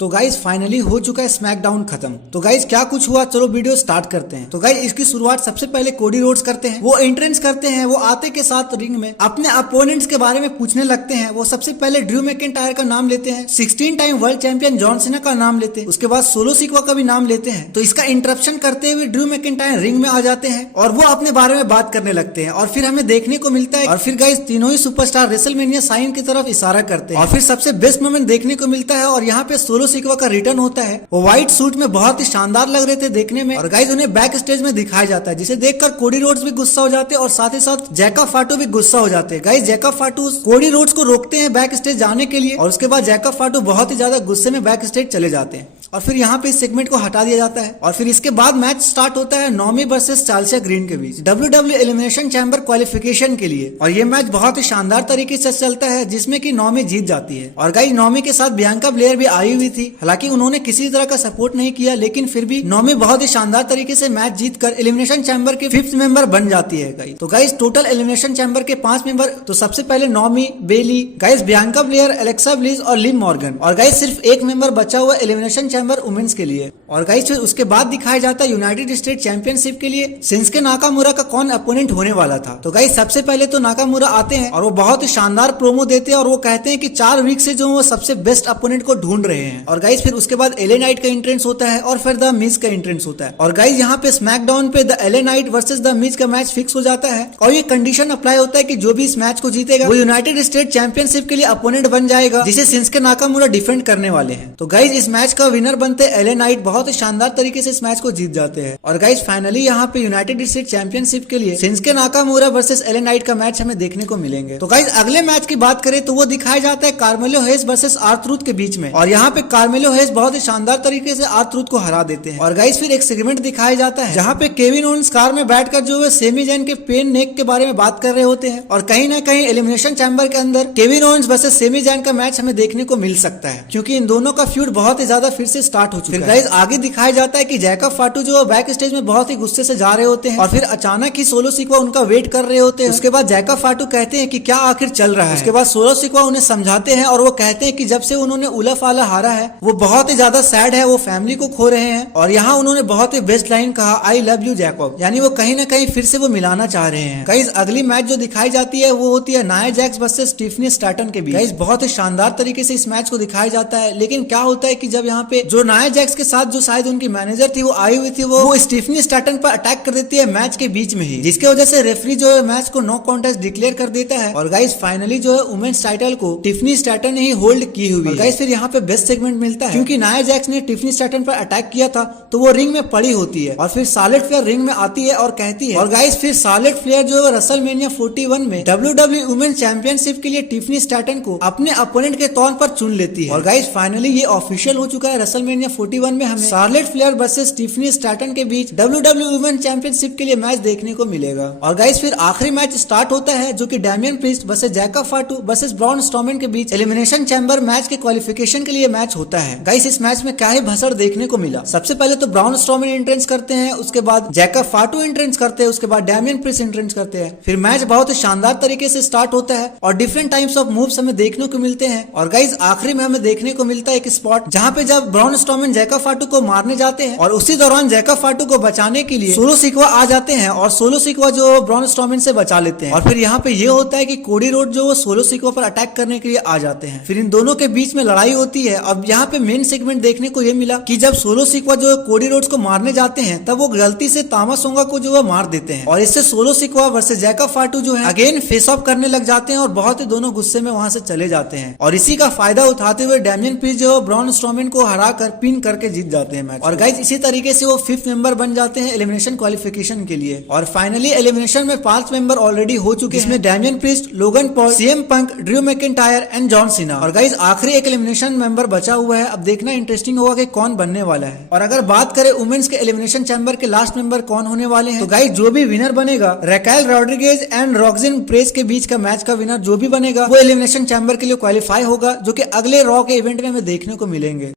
तो guys finally हो चुका है स्मैकडाउन खत्म। तो गाइज क्या कुछ हुआ, चलो वीडियो स्टार्ट करते हैं। तो गाइज इसकी शुरुआत सबसे पहले कोडी रोड्स करते हैं। वो एंट्रेंस करते हैं, वो आते के साथ रिंग में अपने अपोनेंट्स के बारे में पूछने लगते हैं। वो सबसे पहले ड्रू मैकिंटायर का नाम लेते हैं, 16 time world champion John Cena का नाम लेते हैं, उसके बाद सोलो सिक्वा का भी नाम लेते हैं। तो इसका इंटरप्शन करते हुए ड्रू मैकिंटायर रिंग में आ जाते हैं और वो अपने बारे में बात करने लगते हैं। और फिर हमें देखने को मिलता है और फिर गाइज तीनों ही सुपरस्टार रेसलमेनिया साइन की तरफ इशारा करते हैं और फिर सबसे बेस्ट मोमेंट देखने को मिलता है और यहाँ पे सोलो सिक्वा का रिटर्न होता है। वो व्हाइट सूट में बहुत ही शानदार लग रहे थे देखने में और गाइज उन्हें बैक स्टेज में दिखाया जाता है, जिसे देखकर कोडी रोड्स भी गुस्सा हो जाते हैं और साथ ही साथ जैका फाटू भी गुस्सा हो जाते हैं। गाइज जैका फाटू कोडी रोड्स को रोकते हैं बैक स्टेज जाने के लिए और उसके बाद जैका फाटू बहुत ही ज्यादा गुस्से में बैक स्टेज चले जाते हैं और फिर यहाँ पे इस सेगमेंट को हटा दिया जाता है। और फिर इसके बाद मैच स्टार्ट होता है नॉमी वर्सेस चार्ल्सिया ग्रीन के बीच WWE एलिमिनेशन चैंबर क्वालिफिकेशन के लिए। और ये मैच बहुत ही शानदार तरीके से चलता है जिसमें कि नॉमी जीत जाती है। और गाइस नॉमी के साथ बियांका ब्लेयर भी आई हुई थी, हालांकि उन्होंने किसी तरह का सपोर्ट नहीं किया, लेकिन फिर भी नॉमी बहुत ही शानदार तरीके से मैच जीत कर एलिमिनेशन चैंबर के 5th मेंबर बन जाती है। गाइस तो गाइस टोटल एलिमिनेशन चैंबर के 5 मेंबर, तो सबसे पहले Naomi, Bayley, guys Bianca Blair, Alexa Bliss और लिव मॉर्गन। और गाइस सिर्फ एक मेंबर बचा हुआ एलिमिनेशन चैंबर वुमेन्स के लिए। और गाइस फिर उसके बाद दिखाया जाता है यूनाइटेड स्टेट चैंपियनशिप के लिए शिंसुके नाकामुरा का कौन अपोनेंट होने वाला था। तो गाइस सबसे पहले तो नाकामुरा आते हैं और वो बहुत ही शानदार प्रोमो देते हैं और वो कहते हैं कि 4 वीक से जो वो सबसे बेस्ट अपोनेंट को ढूंढ रहे हैं। और गाइस फिर उसके बाद एले नाइट का एंट्रेंस होता है और फिर द मिज का एंट्रेंस होता है। और गाइस यहाँ पे स्मैकडाउन पे the LA Knight versus the Miz का मैच फिक्स हो जाता है और ये कंडीशन अप्लाई होता है कि जो भी इस मैच को जीतेगा वो यूनाइटेड स्टेट चैंपियनशिप के लिए अपोनेंट बन जाएगा, जिसे शिंसुके नाकामुरा डिफेंड करने वाले हैं। तो गाइस इस मैच का विनर बनते एले नाइट बहुत ही शानदार तरीके से इस मैच को जीत जाते हैं। और गाइस फाइनली यहाँ पे यूनाइटेड स्टेट चैंपियनशिप के लिए Shinsuke Nakamura versus LA Knight का मैच हमें देखने को मिलेंगे। तो गाइस अगले मैच की बात करें तो वो दिखाया जाता है कार्मेलो हेस वर्सेस आर्थरूथ के बीच में। और यहाँ पे कार्मेलो हेस बहुत ही शानदार तरीके से आर्थरूथ को हरा देते हैं। और गाइस फिर एक सेगमेंट दिखाया जाता है जहाँ पे केविन ओवेंस कार में बैठकर जो है सेमी जैन के पेन नेक के बारे में बात कर रहे होते हैं। और कहीं ना कहीं एलिमिनेशन चैंबर के अंदर Kevin Owens versus semi Jain का मैच हमें देखने को मिल सकता है, क्योंकि इन दोनों का फ्यूड बहुत ही ज्यादा फिर से स्टार्ट हो चुका है। गाइस आगे दिखाया जाता है कि जैकब फाटू जो बैक स्टेज में बहुत ही गुस्से से जा रहे होते हैं और फिर अचानक ही सोलो सिक्वा उनका वेट कर रहे होते हैं। उसके बाद जैकब फाटू कहते हैं कि क्या आखिर चल रहा है। उसके बाद सोलो सिक्वा उन्हें समझाते हैं और वो कहते हैं कि जब से उन्होंने उलफ आला हारा है वो बहुत ही ज्यादा सैड है, वो फैमिली को खो रहे हैं। और यहाँ उन्होंने बहुत ही बेस्ट लाइन कहा, आई लव यू जैकब, यानी वो कहीं ना कहीं फिर से वो मिलाना चाह रहे हैं। गाइस अगली मैच जो दिखाई जाती है वो होती है Nia Jax versus Stephanie Staten के बीच। गाइस बहुत ही शानदार तरीके से इस मैच को दिखाया जाता है, लेकिन क्या होता है कि जब यहाँ पे जो नाया जैक्स के साथ जो शायद उनकी मैनेजर थी वो आई हुई थी, वो स्टीफनी स्टैटन पर अटैक कर देती है मैच के बीच में ही, जिसकी वजह से रेफरी जो है मैच को नो कॉन्टेस्ट डिक्लेयर कर देता है। और गाइस फाइनली जो है वुमेन्स टाइटल को टिफनी स्टैटन ने ही होल्ड की हुई है। गाइस फिर यहाँ पे बेस्ट सेगमेंट मिलता है, क्योंकि नाया जैक्स ने टिफनी स्टैटन पर अटैक किया था तो वो रिंग में पड़ी होती है और फिर शार्लेट फ्लेयर रिंग में आती है और कहती है। और गाइस फिर शार्लेट फ्लेयर जो है रेसलमेनिया 41 में WWE वुमेन्स चैंपियनशिप के लिए टिफनी स्टैटन को अपने अपोनेंट के तौर पर चुन लेती है। और गाइस फाइनली ये ऑफिशियल हो चुका है, रेसलमेनिया 41 में हमें Charlotte Flair versus Tiffany Staten के बीच WWE वुमेन चैंपियनशिप के लिए मैच देखने को मिलेगा। और गाइस फिर आखिरी मैच स्टार्ट होता है जो कि Damian priest versus Jacob फाटू versus Braun Strowman के बीच एलिमिनेशन चैंबर मैच के क्वालिफिकेशन के लिए मैच होता है। गाइस इस मैच में क्या ही भसड़ देखने को मिला। सबसे पहले तो ब्रॉन स्ट्रोमैन एंट्रेंस करते हैं, उसके बाद जैकब फाटू एंट्रेंस करते हैं, उसके बाद डैमियन प्रीस्ट एंट्रेंस करते हैं। फिर मैच बहुत ही शानदार तरीके से स्टार्ट होता है और डिफरेंट टाइप्स ऑफ मूव्स हमें देखने को मिलते हैं। और गाइस आखिरी में हमें देखने को मिलता है एक स्पॉट जहाँ पे जब ब्रॉन स्ट्रोमैन जैकब फाटू को मारने जाते हैं और उसी दौरान जैकब फाटू को बचाने के लिए सोलो सिक्वा आ जाते हैं और सोलो सिक्वा जो ब्रॉन स्ट्रोमैन से बचा लेते हैं। और फिर यहाँ पे ये होता है कि कोडी रोड जो सोलो सिक्वा पर अटैक करने के लिए आ जाते हैं। फिर इन दोनों के बीच में लड़ाई होती है। अब यहाँ पे मेन सेगमेंट देखने को ये मिला कि जब सोलो सिक्वा जो कोडी रोड्स को मारने जाते हैं तब वो गलती से तामासोंगा को जो है मार देते हैं और इससे सोलो सिक्वा वर्सेस जैकब फाटू जो है अगेन फेस ऑफ करने लग जाते हैं और बहुत ही दोनों गुस्से में वहां से चले जाते हैं। और इसी का फायदा उठाते हुए डैमियन प्रीस्ट जो ब्रॉन स्ट्रोमैन को हरा कर पिन करके जीत जाते हैं मैच। और गाइस इसी तरीके से वो 5th मेंबर बन जाते हैं एलिमिनेशन क्वालिफिकेशन के लिए। और फाइनली एलिमिनेशन में 5 मेंबर ऑलरेडी हो चुके हैं, जिसमें Damian priest, Logan Paul, CM Punk, Drew McIntyre and John Cena. और गाइस आखिरी एक एलिमिनेशन मेंबर बचा हुआ है, अब देखना इंटरेस्टिंग होगा कि कौन बनने वाला है। और अगर बात करें वुमेन्स के एलिमिनेशन चैंबर के लास्ट मेंबर कौन होने वाले हैं, तो गाइस जो भी विनर बनेगा रैकेल रॉड्रिगेज एंड रॉक्सिन प्रेस के बीच का मैच का विनर जो भी बनेगा वो एलिमिनेशन चैंबर के लिए क्वालिफाई होगा, जो कि अगले रॉ के इवेंट में हमें देखने को मिलेंगे।